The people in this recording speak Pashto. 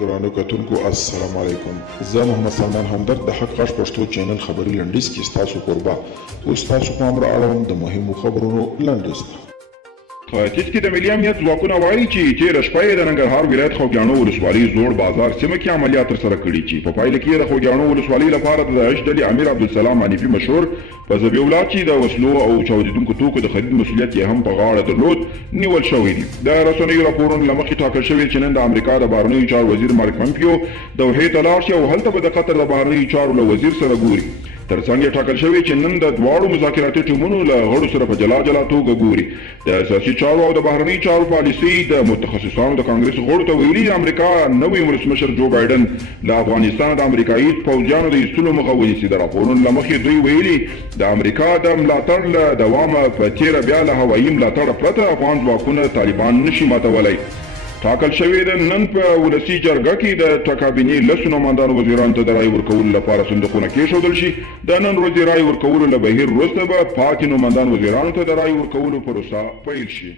ګرانو کتونکو السلام علیکم. زه محمد سلمان همدرد د حق غږ پښتو چینل خبري لنډیز کې ستاسو کوربه او ستاسو په امر اړوند د مهمو خبرونو لنډیز. ختیځ کې د ملي امنیت ځواکونه وایي چې تېره شپه یې د ننګرهار ولایت خوږیاڼو ولسوالۍ زوړ بازار سیمه کې عملیات ترسره کړي چې په پایله کې یې د خوږیاڼو ولسوالۍ لپاره د داعش ډلې امیر عبدالسلام حنیفي مشهور په ذبیح الله چې د وسلو او چاودېدونکو توکو د خرید مسؤلیت یې هم په غاړه درلود نیول شوی دي. د رسنیو راپورونو له مخې ټاکل شوي چې نن د امریکا د بهرنیو چارو وزیر مارک پمپیو دوحې ته لاړ شي او هلته به د قطر د بهرنیو چارو له وزیر سره ګوري. ترڅنګ یې ټاکل شوی چې نن د دواړو مذاکراتي ټیمونو له غړو سره په جلا جلا توګه ګوري. د اساسي چارو او د بهرنیو چارو پالیسۍ د متخصصانو د کانګرس غړو ته ویلي د امریکا نوي ولسمشر جو بایډن له افغانستان د امریکایي پوځیانو د ایستلو مخه ونیسي. د راپورونو له مخې دوی ویلي د امریکا د ملاتړ له دوامه په تېره بیا له هوایي ملاتړه پرته افغان ځواکونه طالبان نشي ماتولی. ټاکل شوی د نن په ولسي جرګه کې د کابینې لسو نمایندانو وزیرانو ته د رایې ورکولو لپاره صندوقونه کېښودل شي. د نن ورځې رایې ورکولو له بهیر وروسته به پاتې نمایندان وزیرانو ته د رایې ورکولو پروسه پیل شي.